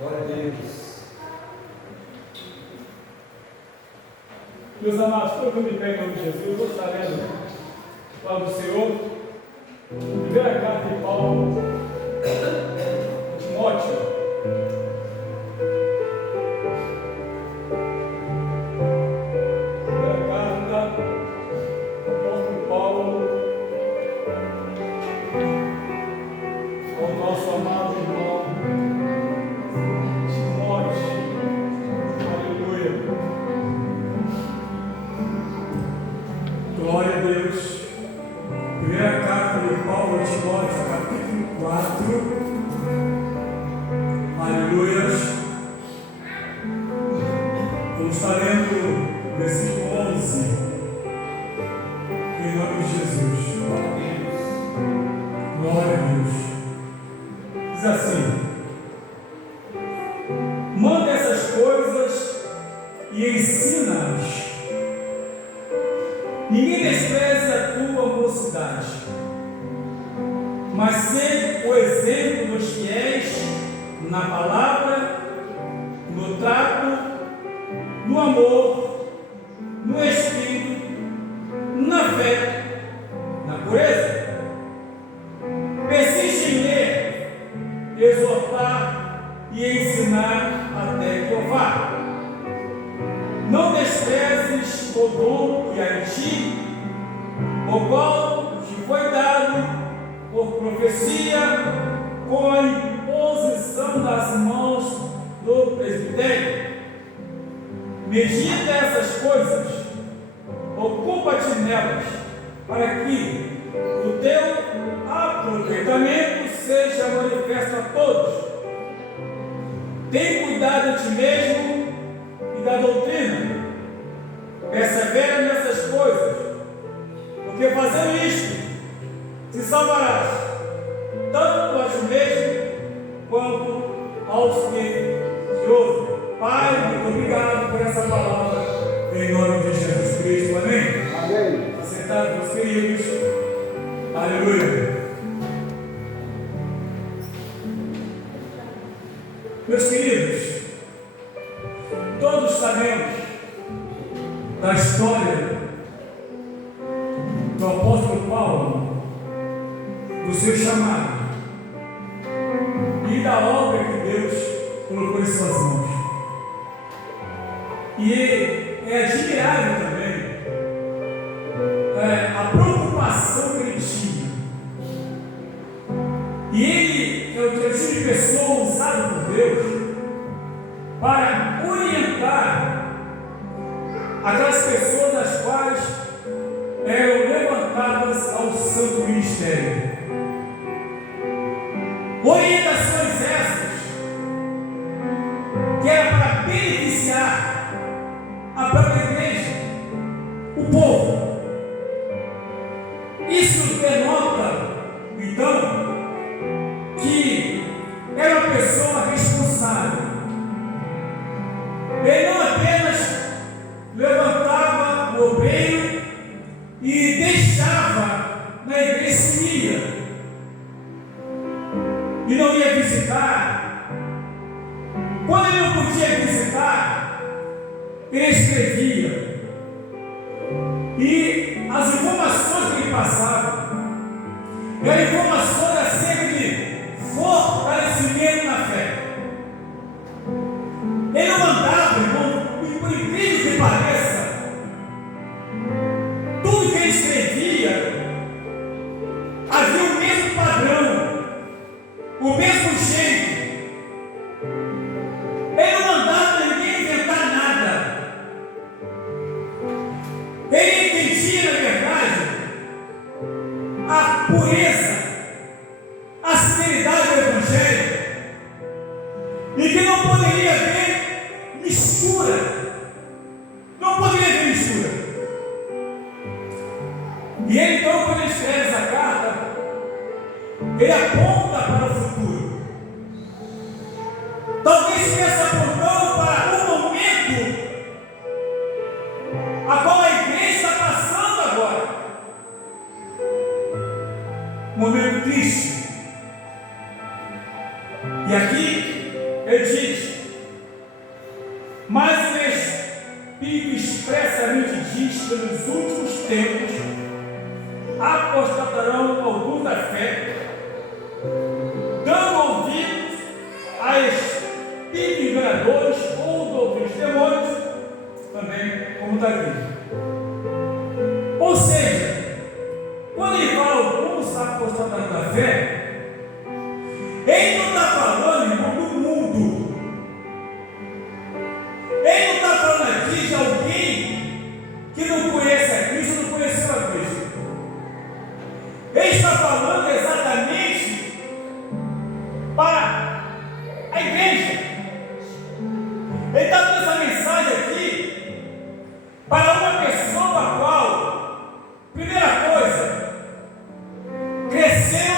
Glória a Deus. Meus amados, por que eu me pego em nome de Jesus, eu vou estar lendo a palavra do Senhor. Primeira carta de Paulo, Timóteo. Primeira carta, apóstolo Paulo, ao nosso amado irmão Timóteo. Aleluia. Glória a Deus. Primeira carta de Paulo a Timóteo, capítulo 4. Aleluia. Vamos estar lendo o versículo 11. Em nome de Jesus. Glória a Deus. Diz assim: manda essas coisas e ensina-as. Ninguém despreze a tua mocidade, mas sê o exemplo dos fiéis na palavra, no trato, no amor, no espírito, na fé, na pureza. Persiste em ler, exortar e ensinar até provar. Não desprezes o dom que há em ti, o qual te foi dado por profecia, com a imposição das mãos do presbitério. Medita essas coisas, ocupa-te nelas, para que o teu aproveitamento seja manifesto a todos. Tem cuidado de ti mesmo e da doutrina. Persevera nessas coisas, porque fazendo isto, te salvarás, tanto a ti mesmo, quanto aos que te ouvem. Pai, muito obrigado por essa palavra, em nome de Jesus Cristo, amém? Amém. Assentados, meus queridos, aleluia. Meus queridos, todos sabemos da história do apóstolo Paulo, do seu chamado e da obra que Deus colocou em suas mãos. E é admirável também a preocupação que ele tinha. E ele é o tipo de pessoa usada por Deus para orientar aquelas pessoas das quais eram levantadas ao santo ministério. Orientações essas que eram para beneficiar a própria igreja, o povo. Isso denota, então, que era uma pessoa responsável. Ele não apenas levantava o obreiro e deixava na igreja, sumia e não ia visitar. Quando ele não podia visitar, ele escrevia, e as informações que ele passava eram informações acerca de fortalecimento na fé. Ele não mandava, irmão, e por incrível que pareça, tudo que ele escrevia havia o mesmo padrão, o mesmo jeito. Ele não mandava ninguém inventar nada. Ele entendia, na verdade, a pureza, a sinceridade do Evangelho, e que não poderia haver mistura. Não poderia haver mistura. E ele, então, quando ele escreve essa carta, ele aponta para o futuro. Talvez estivesse apontando para um momento a qual a igreja está passando agora. Um momento triste. E aqui ele diz: mas o Espírito expressamente diz que nos últimos tempos apostatarão alguns da fé, dando ouvidos a espíritos enganadores ou doutrinas de demônios, também como Davi. Ou seja, quando ele fala alguns apostatarão da fé, ele não está falando, irmão, do mundo. Ele não está falando aqui de alguém que não conhece a Cristo, não conheceu a Cristo. Ele está falando exatamente para a igreja. Ele está dando essa mensagem aqui para uma pessoa a qual, primeira coisa, cresceu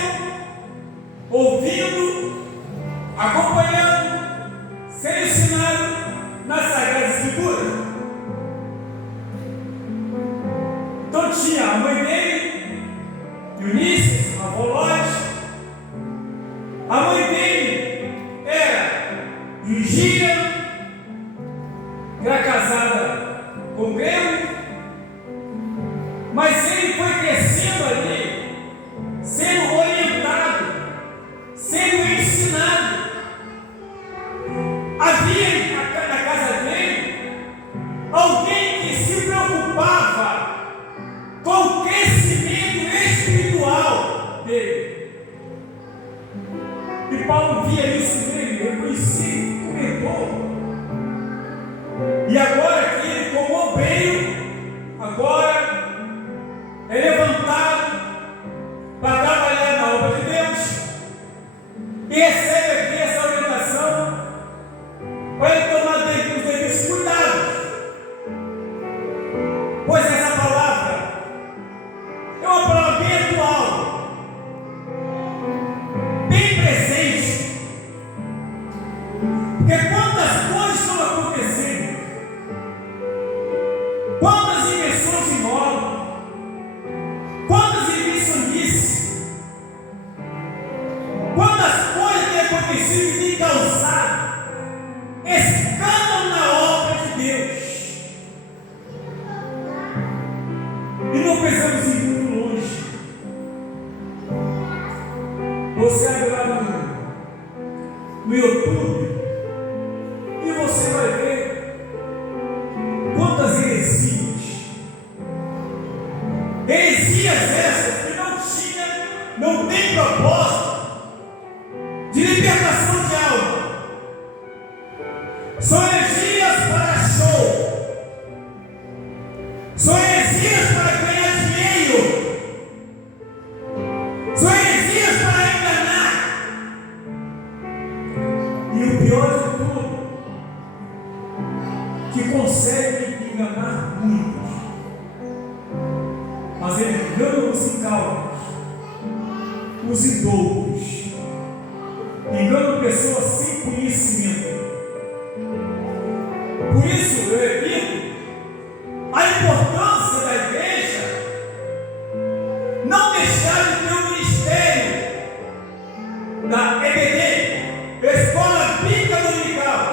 ouvindo, acompanhando, sendo ensinado nas Sagradas Escrituras. Então tinha a mãe dele, Eunice, a avó Lote. A mãe dele era Virgínia, que era casada com Grego, mas ele foi crescendo ali, sendo orientado, sendo ensinado. Havia na casa dele alguém que se preocupava com o crescimento espiritual dele. E Paulo via isso nele, reconhecia, comentou. E agora que ele, como obreiro, agora é levantado para trabalhar na obra de Deus, e recebe aqui essa orientação para ele tomar os devidos cuidados, pois essa palavra é uma palavra bem atual, bem presente, porque quantas coisas estão acontecendo, quantas invenções de moda, quantas invenções, quantas coisas têm acontecido e têm causado escândalo na obra de Deus. E não precisamos ir muito longe. Você abre lá no YouTube e você vai ver quantas heresias. Heresias essas que não tem propósito de libertação de alma. São heresias para show. São heresias para ganhar dinheiro. São heresias para enganar. E o pior de tudo, que consegue enganar muitos, mas ele engana os incautos, os idôlatras, engana pessoas sem conhecimento. Por isso, eu repito, a importância da igreja não deixar de ter o ministério da EBD, Escola Bíblica Dominical,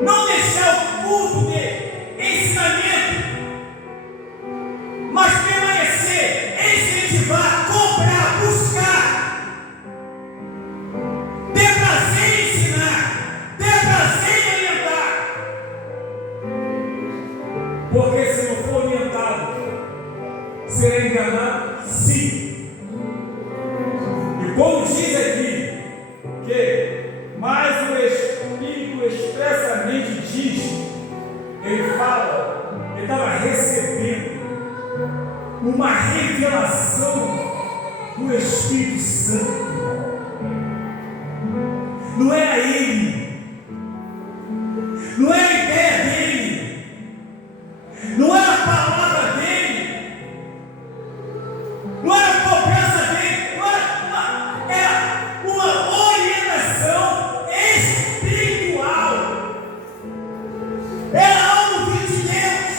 não deixar o culto de ensinamento, mas permanecer, incentivar, comprar, buscar, ter prazer em ensinar, ter prazer em orientar. Porque se não for orientado, será enganado, sim. E como diz aqui, que mais o Espírito expressamente diz, ele fala, ele estava recebendo uma revelação do Espírito Santo. Não era ele, não era a ideia dele, não era a palavra dele, não era a cobrança dele, era uma orientação espiritual, era algo vindo de Deus,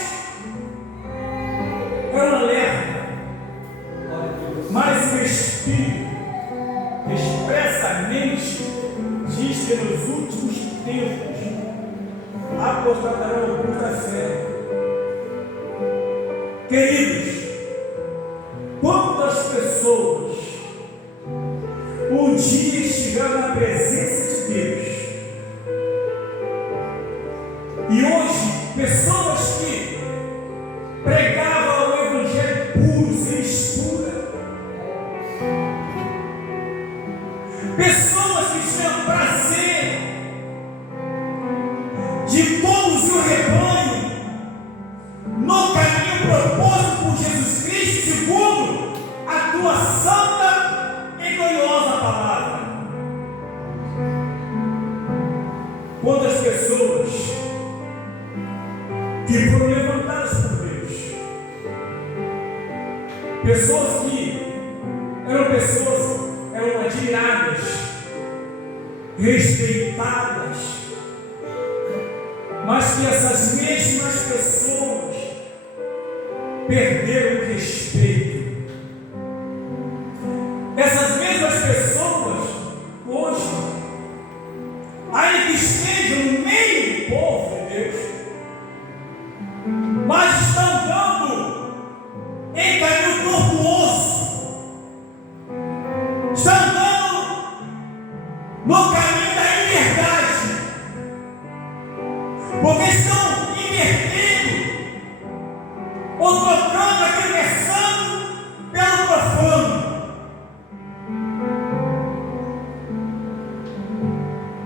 era um alerta. Mas o Espírito expressamente diz que nos últimos tempos apostatarão alguns da fé. Queridos, quantas pessoas um dia estiveram na presença de Deus e hoje pessoas que pregavam o evangelho puro, sem mistura, pessoas que tinham prazer de conduzir o rebanho no caminho proposto por Jesus Cristo, segundo a tua santa e gloriosa palavra. Quantas pessoas que foram levantadas por Deus, pessoas que eram admiradas, respeitadas, mas que essas mesmas pessoas perderam o respeito. Essas mesmas pessoas, hoje, ainda que estejam no meio do povo de Deus, mas estão dando em caminho tortuoso, estão dando no caminho da liberdade, porque estão invertendo ou trocando aquele que é santo pelo profano,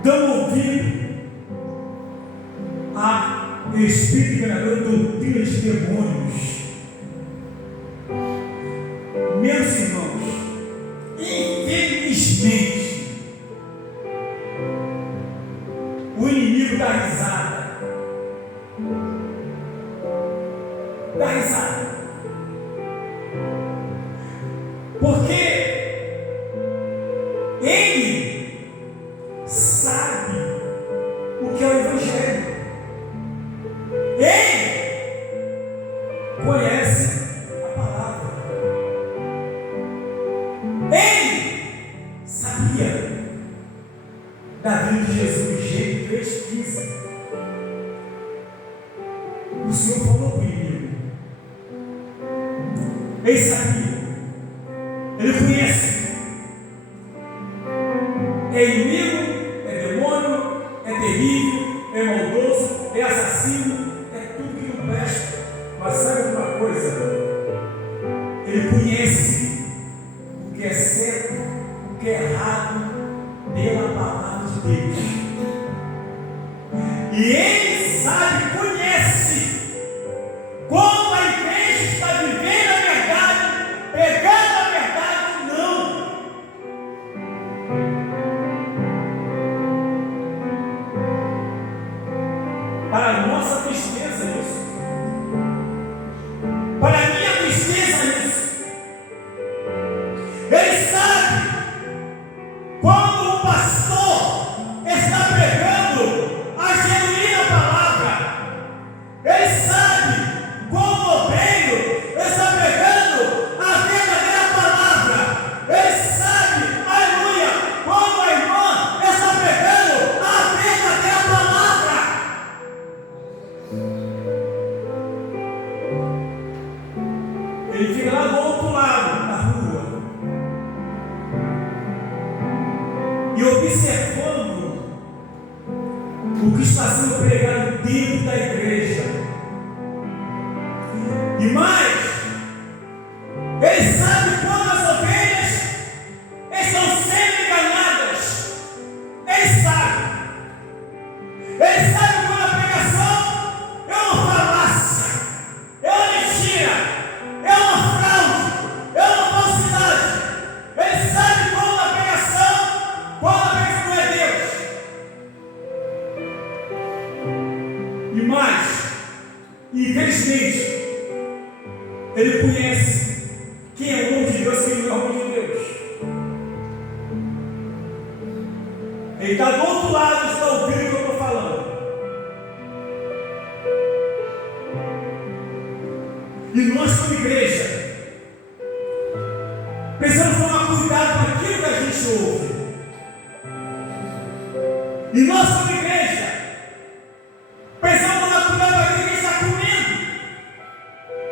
dando ouvido a espírito enganador, doutrina de demônios. Meus irmãos, infelizmente, o inimigo dá risada. Dá risada. Porque ele sabe o que é o Evangelho. Ele conhece a palavra. Ele sabia da vida de Jesus, Gênesis 3,15. O Senhor falou para o inimigo. Ele sabia. Ele conhece. É inimigo, é demônio, é terrível, é maldoso, é assassino, é tudo que não presta. Mas sabe uma coisa? Ele conhece o que é certo, o que é errado, pela palavra de Deus. E ele sabe, conhece como a igreja está vivendo a verdade, pegando a verdade, não. Para a nossa tristeza isso. Para a minha tristeza isso. Ele sabe quando o pastor está pregando a genuína palavra. Ele sabe quando o obreiro está pregando a verdadeira palavra. Ele sabe, aleluia, quando a irmã está pregando a verdadeira palavra. Ele fica lá do outro lado da rua e observando o que está sendo pregado dentro da igreja. E mais, ele sabe quando as ovelhas estão sendo enganadas. Ele sabe. Ele sabe quando a pregação é uma falácia, é uma mentira, é uma fraude, é uma falsidade. Ele sabe quando a pregação não é Deus. E mais, infelizmente, ele conhece quem é o homem de Deus e quem não é o homem de Deus. Ele está do outro lado, está ouvindo o que eu estou falando. E nós, como igreja, precisamos tomar cuidado com aquilo que a gente ouve. E nós, como igreja, precisamos tomar cuidado com aquilo que está comendo.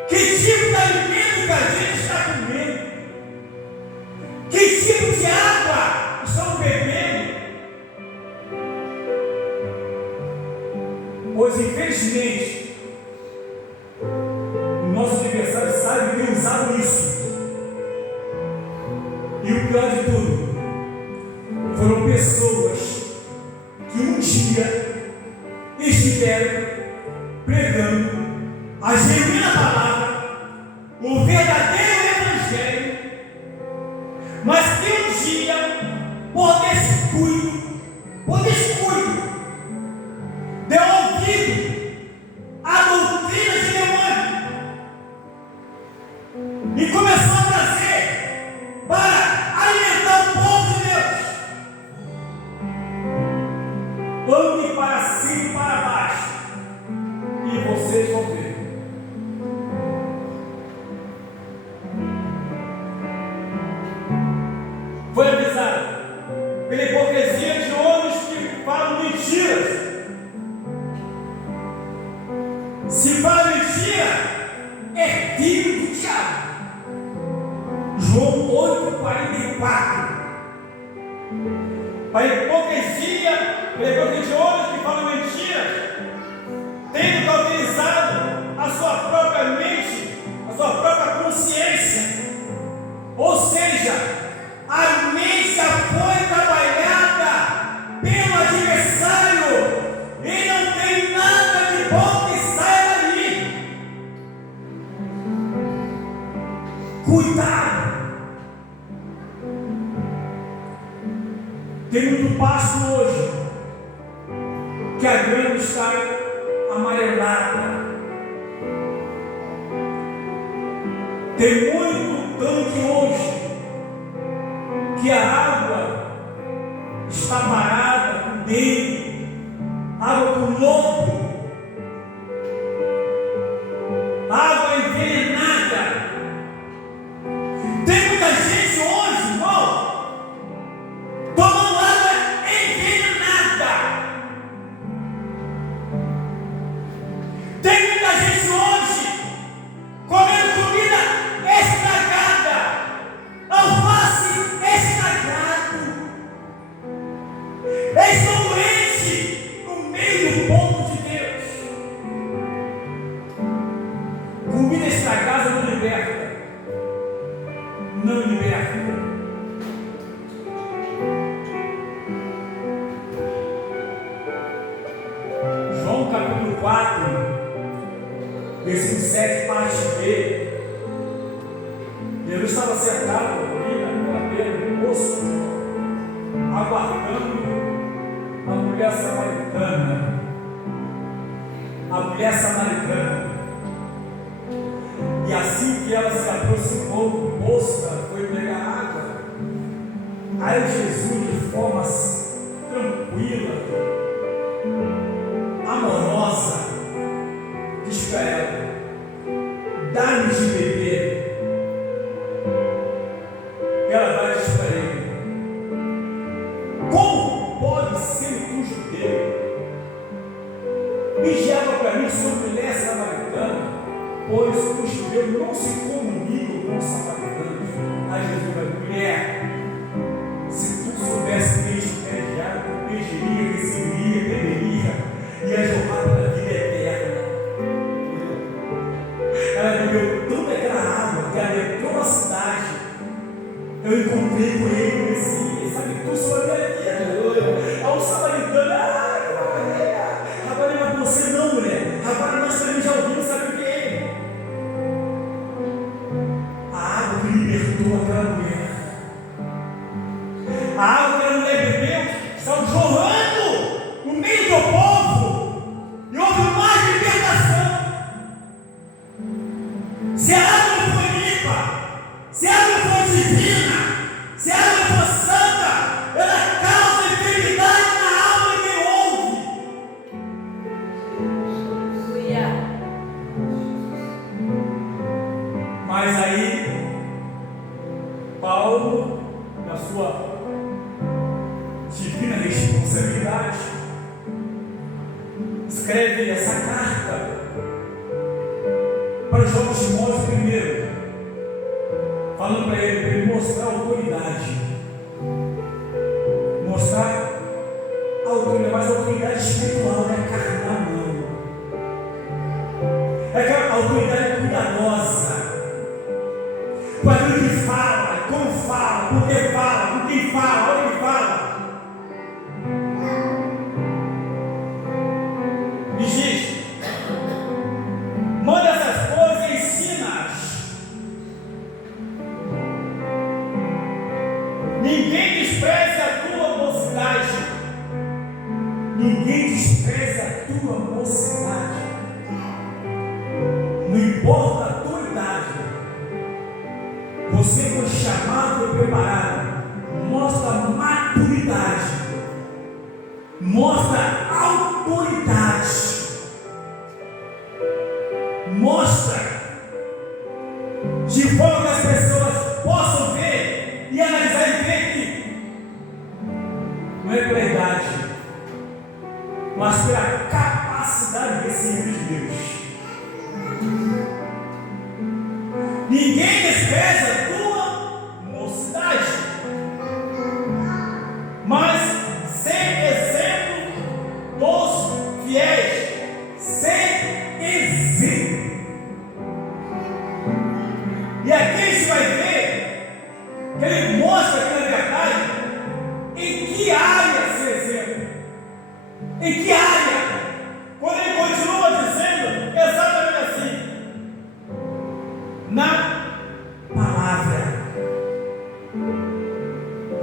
Que tipo de alimento que a gente está comendo? Que tipo de água estamos bebendo? Pois, infelizmente, o nosso adversário sabe que tem usado isso. E o pior de tudo, foram pessoas que um dia estiveram pregando a genuína palavra, o verdadeiro evangelho, mas que um dia, por descuido, deu ouvido à doutrina de demônio e começou a trazer para alimentar o povo de Deus. Ande para cima e para baixo, e vocês vão ver. Foi avisado pela hipocrisia de homens que falam mentiras. Se fala mentira, é filho do diabo. João 8,44. Para a hipocrisia de homens que falam mentiras, tendo cauterizado a sua própria mente, a sua própria consciência. Ou seja, a mente já foi trabalhada pelo adversário e não tem nada de bom que saia dali. Cuidado! Tem muito pasto hoje que a grama está amarelada. Tem muito tanque hoje que a água está parada com dele, água com lodo, água envenenada. Tem muita gente hoje, irmão, tomando água envenenada. Tem muita gente hoje comendo comida estragada, alface estragado. Estão doentes no meio do povo de Deus. Comida estragada não liberta. Não liberta. João capítulo 4, versículo 7, parte B. Jesus estava sentado na beira do poço, aguardando a mulher samaritana. A mulher samaritana. E assim que ela se aproximou do poço, ela foi pegar água. Aí Jesus, de forma tranquila, amorosa, diz para ela: dá-me de beber. Ela vai dizer para ele: como pode ser um judeu pedir água para mim, sou mulher samaritana? Pois os judeus não se comunicam com os samaritanos. Aí Jesus vai: mulher, se tu soubesse que este pé de água, tu pediria, receberia, beberia, e a jornada da vida eterna. Ela bebeu toda aquela água que ela entrou na cidade. Eu encontrei com ele no Messias. Sabe que tu sou aquele aqui, aleluia. Ao samaritano, agora ele vai com você, não, mulher. Agora nós também já ouvimos, sabe o que é ele? A água que libertou aquela mulher. A água que a mulher bebeu estava jorrando no meio do povo. E houve mais libertação. Se a água não foi limpa, se a água não foi divina, se a água não for santa, ela causa enfermidade na alma de quem ouve. Mas aí, Paulo, na sua divina responsabilidade, escreve essa carta para João Timóteo primeiro, falando para ele mostrar autoridade. Mostrar a autoridade, mas a autoridade espiritual, não é carnal, não. É aquela autoridade cuidadosa. Com aquilo que fala, como fala, por que fala, com quem fala, onde que fala. E diz: manda essas coisas e ensina-as. Ninguém despreze a tua mocidade. Ninguém despreze a tua mocidade. Não importa a tua idade. Você foi chamado e preparado. Mostra maturidade. Mostra autoridade. Mostra de forma que as pessoas possam ver e analisar e ver que não é pela idade, mas pela capacidade de receber de Deus. Ninguém despreza a tua mocidade, mas sem exemplo dos fiéis, sem exemplo. E aqui a gente vai ver que ele mostra aqui na verdade em que área ser exemplo. Em que área? Quando ele continua dizendo exatamente assim: na palavra.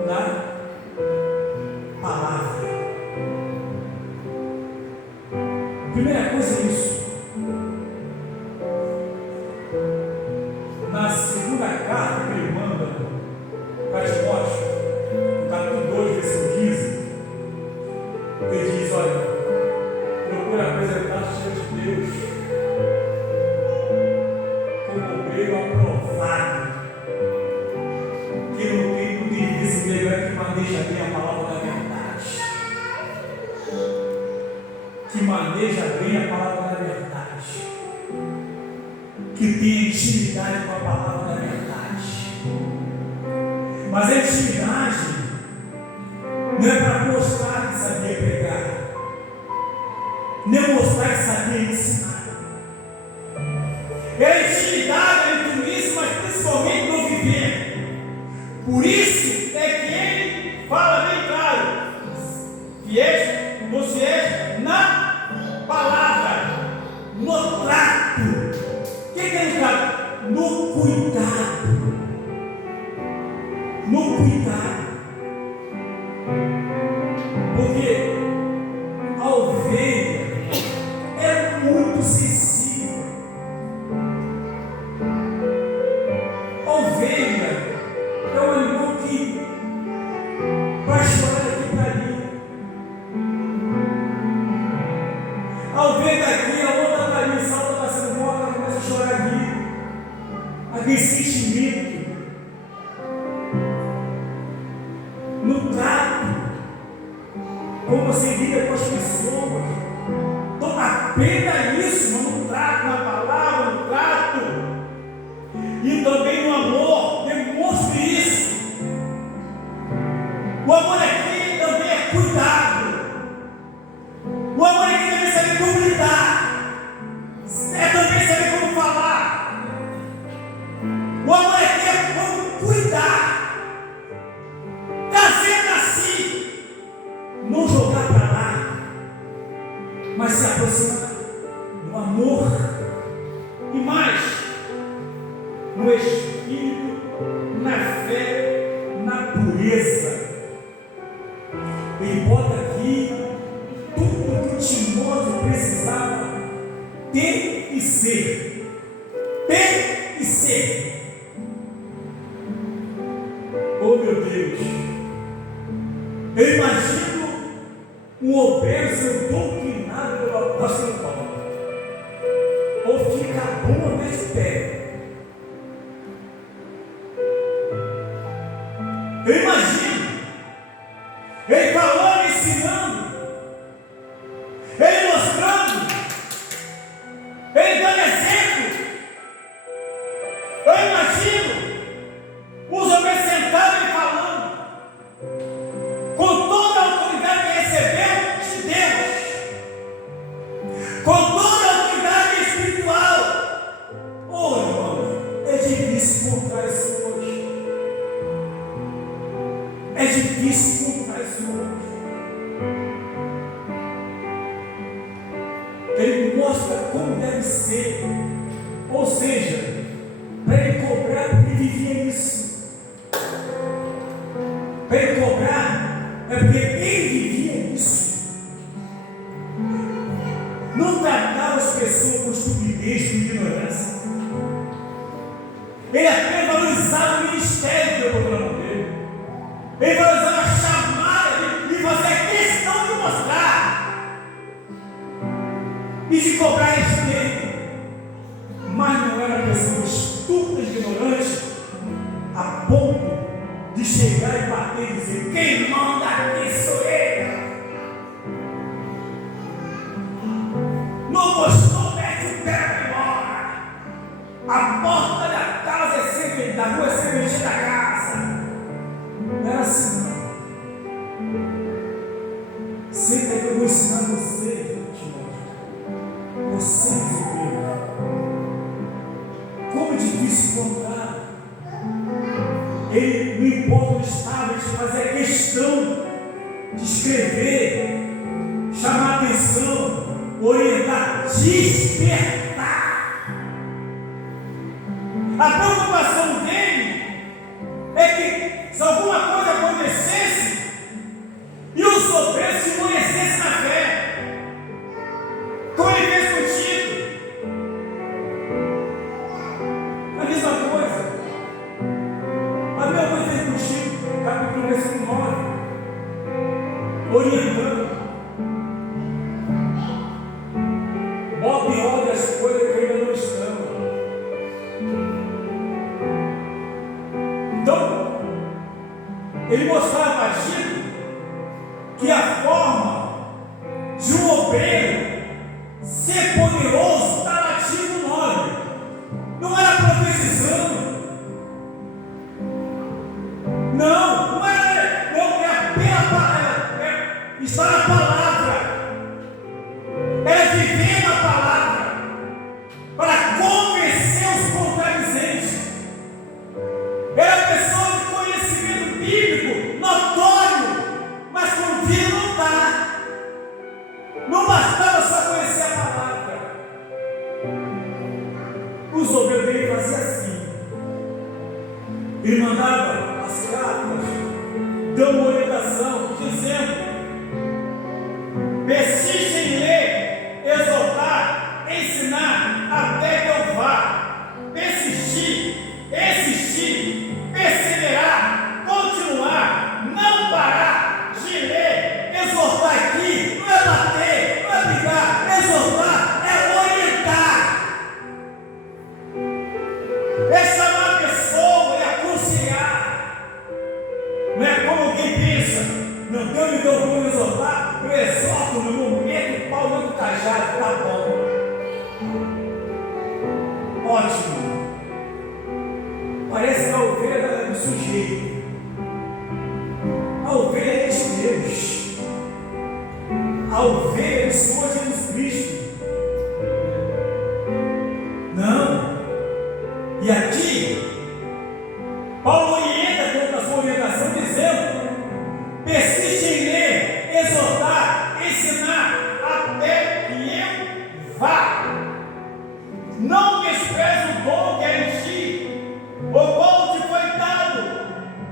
Na palavra. Primeira coisa é isso. Na segunda carta que ele manda para Timóteo, no capítulo 2, versículo 15, ele diz: olha, procura apresentar-te diante de Deus como obreiro aprovado, que não tem esse melhor que maneja bem a palavra da verdade. Que maneja bem a palavra da verdade. Que tem intimidade com a palavra da verdade. Mas a intimidade não é para mostrar que sabia pregar, nem mostrar que sabia ensinar. É a intimidade, é tudo isso, mas principalmente no viver. Por isso é que ele fala bem claro: fiéis, nos fiéis na palavra, no trato. O que é no trato? No cuidado. No cuidado. Porque a ovelha é muito sensível. A ovelha é um animal que vai chorar daqui para ali. A ovelha está aqui, a outra está ali, salta, está sendo morta, ela começa a chorar ali. Aquele sentimento. No trato, como você lida com as pessoas, então aprenda isso, no trato, na palavra, no trato, e também no amor, demonstre isso. O amor aqui também é cuidado, o amor aqui também é saber como lidar, é também saber como falar, o amor aqui é como cuidar. Assim, não jogar para lá, mas se aproximar no amor e mais no espírito, na fé, na pureza. Ele bota aqui tudo que Timóteo precisava ter e ser. Ter e ser. Oh meu Deus! Eu imagino um obreiro ser doutrinado pelo apóstolo Paulo, ou ficar bom nesse pé. Eu imagino ele falando, ensinando, ele mostrando difícil encontrar esse homem. Ele mostra como deve ser. Ou seja, para ele cobrar, ele vivia isso. Para ele cobrar, é porque ele vivia isso. Não tratava as pessoas com estupidez, com ignorância. Ele apenas valorizava o ministério que eu na mão dele. Ele valorizava a chamada de fazer questão de mostrar e de cobrar respeito. Mas não era pessoa estúpida e ignorante a ponto de chegar e bater e dizer: quem manda aqui sou eu. Não gostou, mete o pé para embora. A porta da casa é sempre, da rua é sempre da casa. Não era assim, não. Senta que eu vou ensinar você, Timóteo. Você viveu. Como é difícil encontrar. Ele, não importa o estado, ele fazia questão de escrever, chamar atenção, orientar, despertar. A preocupação dele é que se alguma coisa acontecesse e os obreiros se conhecessem na fé, como ele fez contigo. A mesma coisa. A mesma coisa fez contigo, capítulo versículo 9, orientando. Bota em ordem as coisas que ainda não estão. Então, ele mostrava a Tito que a forma de um obreiro ser poderoso está no artigo 9. Não era profetizando. Não era, não, é apenas está na palavra. Era vivendo a palavra para convencer os contradizentes. Era pessoa de conhecimento bíblico notório, mas com vida não está. Não bastava só conhecer a palavra. Os obreiros dele faziam assim. Ele mandava as cartas, dando uma orientação, dizendo: persiste em ler, exortar, ensinar, até que eu vá. Persistir, existir, perseverar, continuar, não parar de ler, exortar aqui, não é bater, não é brigar, exortar é orientar, é chamar a pessoa, é aconselhar. Não é como alguém pensa: não, Deus me deu como exortar, eu exorto no momento, o pau no cajado, tá bom. Ótimo. Parece que a ovelha do sujeito. A ovelha é de Deus. A ovelha é do Senhor Jesus Cristo. Não. E aqui, Paulo orienta contra a sua orientação, dizendo: persiste em ler, exortar, ensinar, até que eu vá. Não despreze o dom que é em ti, o qual te foi dado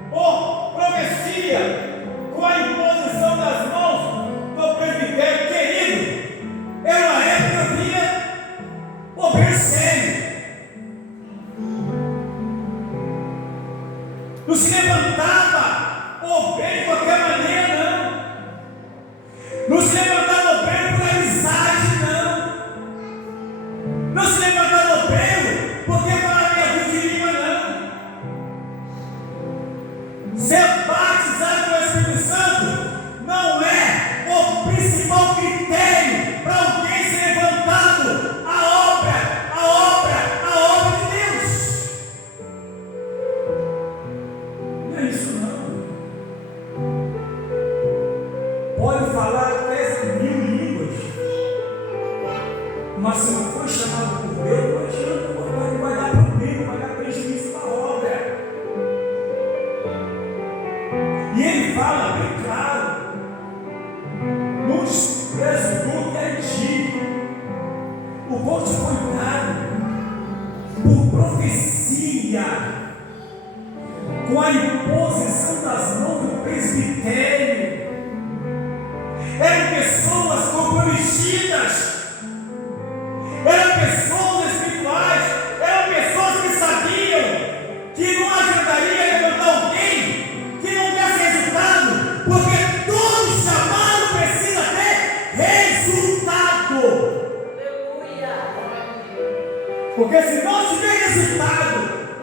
por profecia, com a imposição das mãos do presbitério querido. Eu na época via obreiro sério. Não se levantava obreiro de qualquer maneira, não. Não se levantava obreiro por amizade, não. Não se levantava obreiro porque falava meia de língua, não. Ser batizado com o Espírito Santo não é o principal critério para alguém ser levantado. A obra de Deus. Não é isso, não. Pode falar até 1000 línguas, mas se não for chamado por Deus, não adianta, vai dar problema, vai dar prejuízo para a obra. E ele fala povo foi dado por profecia, com a imposição das mãos do presbitério. Eram pessoas comprometidas, eram pessoas espirituais, eram pessoas que sabiam que não ajudaria a levantar alguém que não desse resultado, porque todo chamado precisa ter resultado. Porque se não tiver resultado,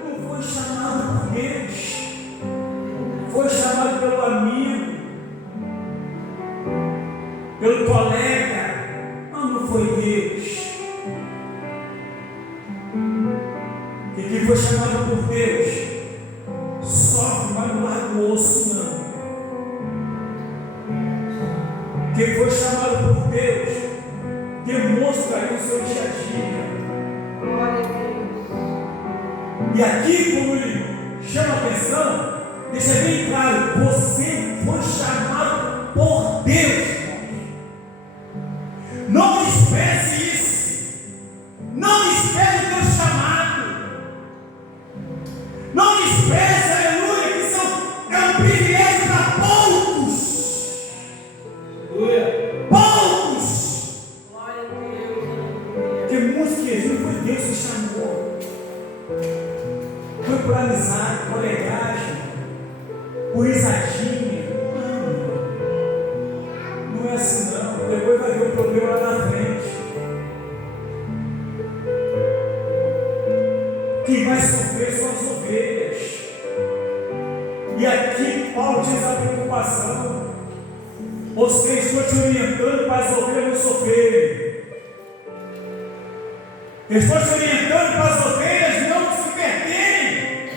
não foi chamado por Deus, foi chamado pelo amigo, pelo colega, mas não foi Deus. Que foi chamado por Deus sofre, mas não larga o osso, não. Que foi chamado por Deus demonstra aí o seu dia a dia. Glória a Deus. E aqui, como ele chama a atenção, deixa bem claro: você foi chamado por Deus. Não despreze isso. Não despreze o teu chamado. Não despreze, aleluia, que é um privilégio para poucos. Aleluia. Poucos. Glória a Deus. Porque muitos que foi Deus que chamou. Foi por amizade, colegagem, por risadinha. Não é assim não. Depois vai ver o problema lá na frente. Quem vai sofrer são as ovelhas. E aqui Paulo diz a preocupação. Vocês estão te orientando para as ovelhas não sofrerem. Estou te orientando para as ovelhas não se perderem.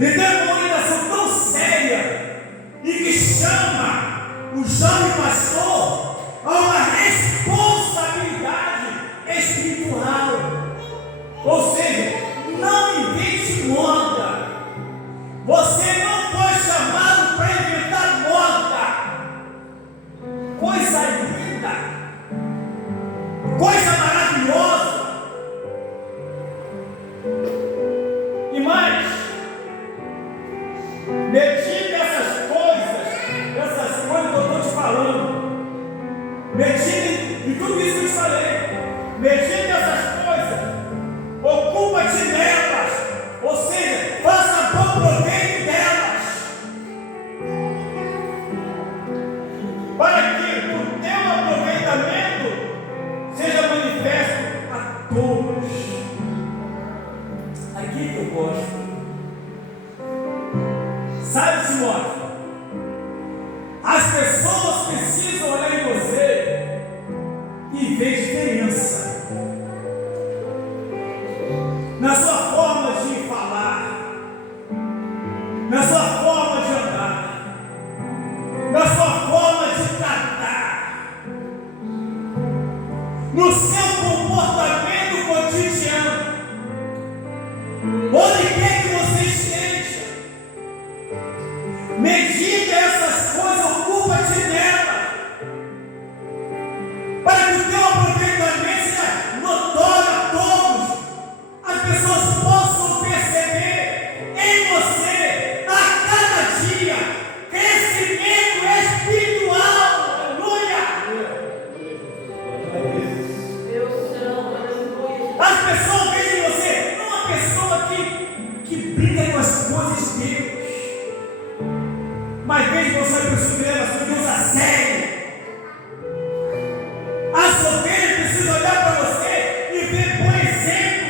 Então é uma orientação tão séria e que chama o jovem pastor a uma responsabilidade espiritual. Ou seja, não invente moda. Você não foi chamado para inventar moda. Coisa linda, coisa maravilhosa. E mais, medite essas coisas que eu estou te falando. Medite em tudo isso que eu te falei. Medite essas coisas. Ocupa-te delas, ou seja, faça bom proveito delas, para que o teu aproveitamento seja manifesto a todos. Aqui que eu gosto. Sabe, Timóteo, as pessoas precisam olhar em você e ver diferença na sua forma de falar, na sua forma de andar, na sua forma de tratar, no seu comportamento cotidiano, onde quer que você esteja. Medita essas coisas, ocupa-te delas, para que o teu aproveitamento seja notório a todos. As pessoas possam perceber em você, a cada dia, crescimento espiritual. Aleluia! Deus santo, aleluia. As pessoas veem em você não uma pessoa que brinca com as coisas de Deus, mas veem você uma pessoa que leva as coisas de Deus a sério. As ovelhas precisam olhar para você e ver bom exemplo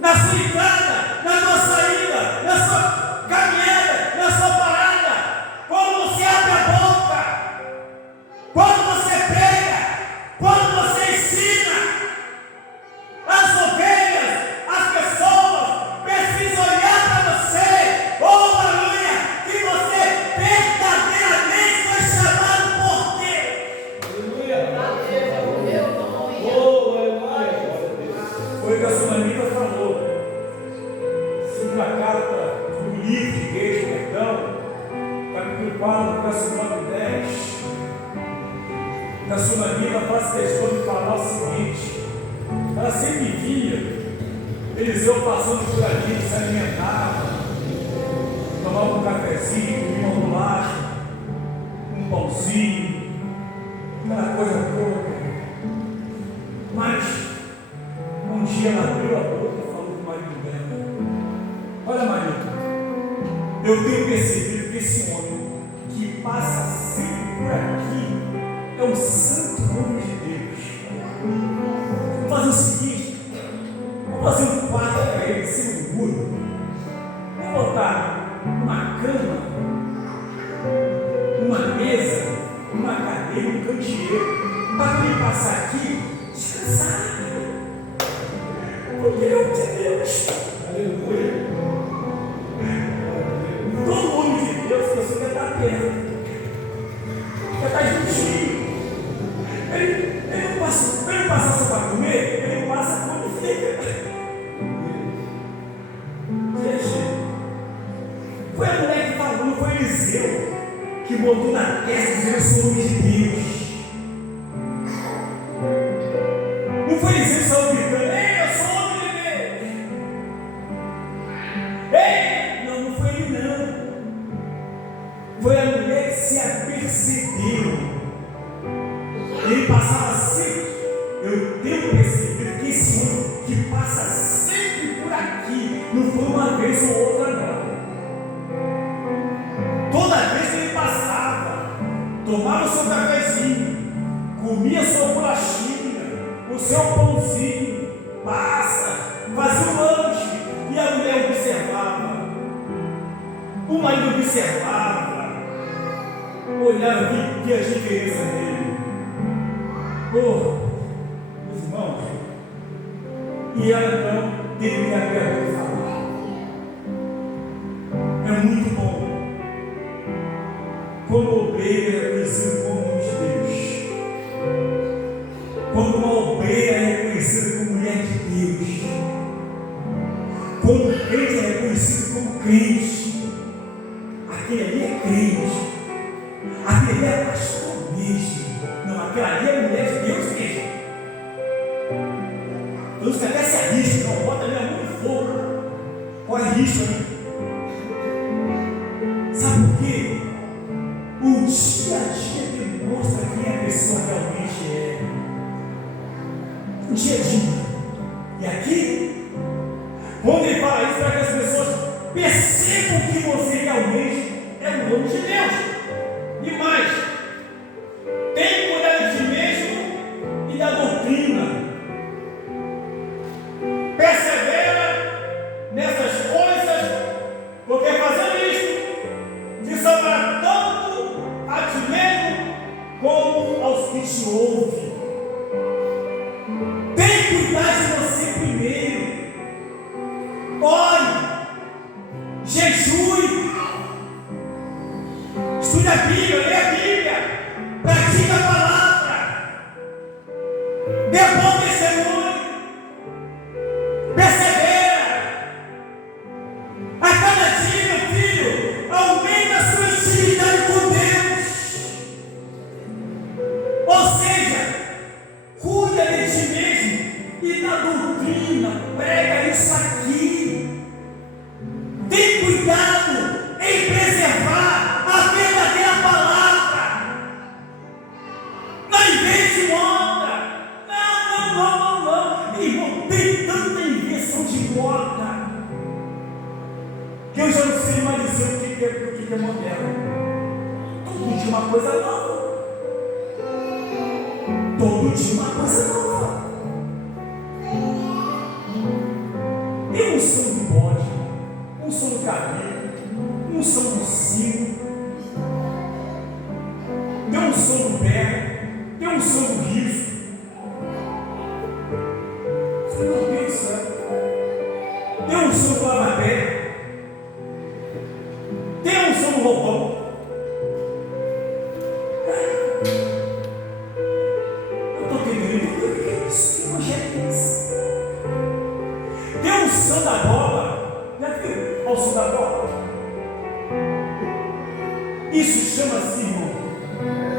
na sua entrada, na sua saída, na sua caminhada, na sua parada, quando você abre a boca, quando você prega, quando você ensina. As ovelhas, as pessoas precisam olhar para você, oh aleluia, que você verdadeiramente foi chamado da Sunamita faz questão de falar o seguinte: ela sempre via Eliseu passando por ali, se alimentava, tomava um cafezinho, comia uma bolacha, um pãozinho, aquela coisa toda. Mas um dia ela abriu a boca e falou com o marido dela: olha, marido, eu tenho percebido que esse homem que passa sempre por aqui é um santo homem de Deus. Vamos fazer o seguinte: vamos fazer um quarto para ele, em cima do muro. Vamos botar uma cama, uma mesa, uma cadeira, um candeeiro, para ele passar aqui, descansar. Porque eu de Deus. Aleluia. Todo homem de Deus, você quer estar perto, quer estar juntinho. Ele não passa só para comer, ele passa quando fica. Gente, foi a mulher que falou, não foi Eliseu que botou na testa dizendo: eu sou homem de Deus. Não foi Eliseu que saiu gritando: ei, eu sou homem de Deus. Ei, não foi ele não. Foi a mulher que se apercebeu. Ele passava sempre. Eu tenho percebido que esse homem que passa sempre por aqui, não foi uma vez ou outra não. Toda vez que ele passava, tomava o seu cafezinho, comia a sua bolachinha, o seu pãozinho, passa, fazia o lanche, e a mulher observava, o marido observava, olhava e via a diferença nele. Meus irmãos, e ela então teve que abrir a boca e falar. É muito bom quando o obreiro é reconhecido como homem de Deus, quando uma obreira é reconhecida como mulher de Deus, quando o crente é reconhecido como crente. Aquele ali é crente, aquele ali é pastor mesmo. Não, aquela ali é mulher de Deus mesmo. Deus que até se arrisca, não, bota a minha mão no fogo, corre risco ali. Sabe por quê? O dia a dia demonstra quem a pessoa realmente é. O dia a dia. E aqui, quando ele fala isso, para que as pessoas percebam que você realmente é um homem de Deus. E mais, tem cuidado de si mesmo e da doutrina. Persevera nessas coisas, porque fazendo isso, te salvará tanto a ti mesmo como aos que te ouvem. Tem cuidado de você primeiro. Ore, jejue, estude a Bíblia, lê a Bíblia, pratique a palavra, dê bom testemunho, persevera. A cada dia, meu filho, aumenta a sua intimidade com Deus. Ou seja, cuida de ti mesmo e da doutrina, prega isso aqui. Tem cuidado em preservar a verdadeira palavra. Não invente moda. Não. Irmão, tem tanta invenção de moda que eu já não sei mais dizer o que é moderno. Todo dia uma coisa nova. Todo dia uma coisa nova. Tem um som do bode, um som do cabelo, um som do sino, tem um som do pé, tem um som do riso. Meu Deus do céu. Tem um som do lava-pé, tem um som do roupão. Eu estou entendendo. O que é isso? Que projeto é esse? Tem um som da bola. Já viu? Olha o som da bola. Isso chama-se, irmão,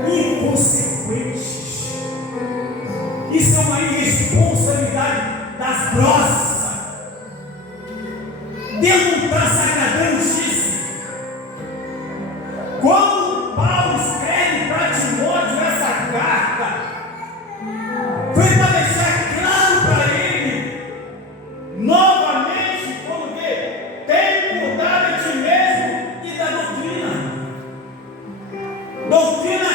inconsequentes. Isso é uma irresponsabilidade das grossas. Deus não está se agradando disso. Quando Paulo escreve para Timóteo essa carta, foi para deixar claro para ele, novamente, como que tem cuidado de ti mesmo e da doutrina. Doutrina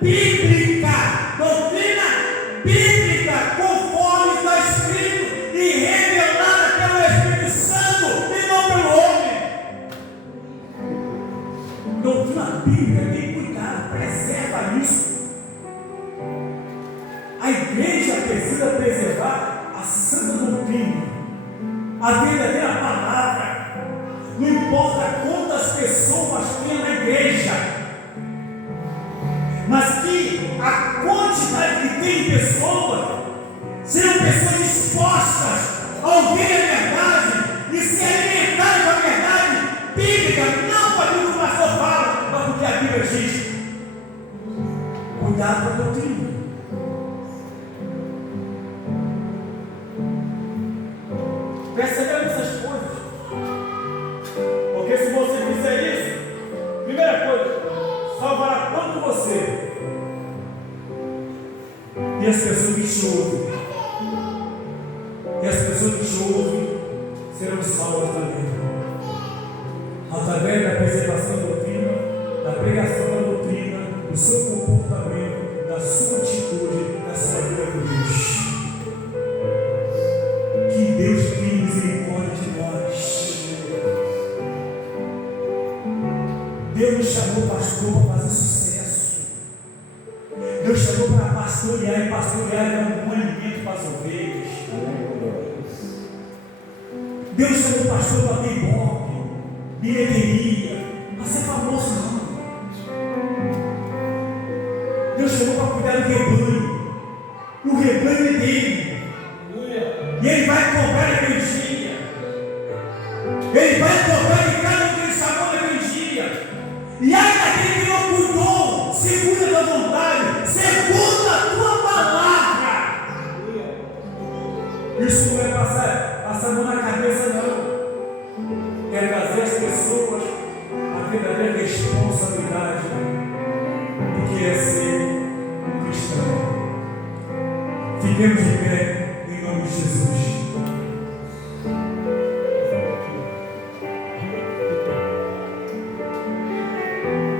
bíblica, conforme está escrito e revelada pelo Espírito Santo e não pelo homem. Doutrina bíblica, tem cuidado, preserva isso. A igreja precisa preservar a santa doutrina, a verdadeira palavra. Não importa quantas pessoas tem na igreja, mas que a quantidade que tem de pessoas sejam pessoas dispostas a ouvir a verdade e se alimentarem com a verdade bíblica, não para aquilo que o pastor fala, mas porque a Bíblia diz. Cuidado com a doutrina. Percebendo essas coisas, porque se você fizer isso, primeira coisa, salvará tanto você e as pessoas que te ouvem. E as pessoas que te ouvem serão salvas também, através da preservação da doutrina, da pregação da doutrina, do seu comportamento, da sua atitude, da sua vida com Deus. Que Deus tenha misericórdia de nós. Deus nos chamou, pastor, para fazer sucesso. Deus chamou para pastorear, e pastorear é um alimento para as ovelhas. Deus chamou o pastor para ter ibope, bilheteria, para ser famoso não. Deus chamou para cuidar do rebanho. O rebanho é dele. E ele vai cobrar naquele dia. Ele vai cobrar de cada um que ele chamou naquele dia. E aí daquele que não cuidou, segundo a tua vontade, segundo a tua palavra. Isso não é passar a mão na cabeça, não. É trazer as pessoas a verdadeira responsabilidade do que é ser um cristão. Fiquemos de pé.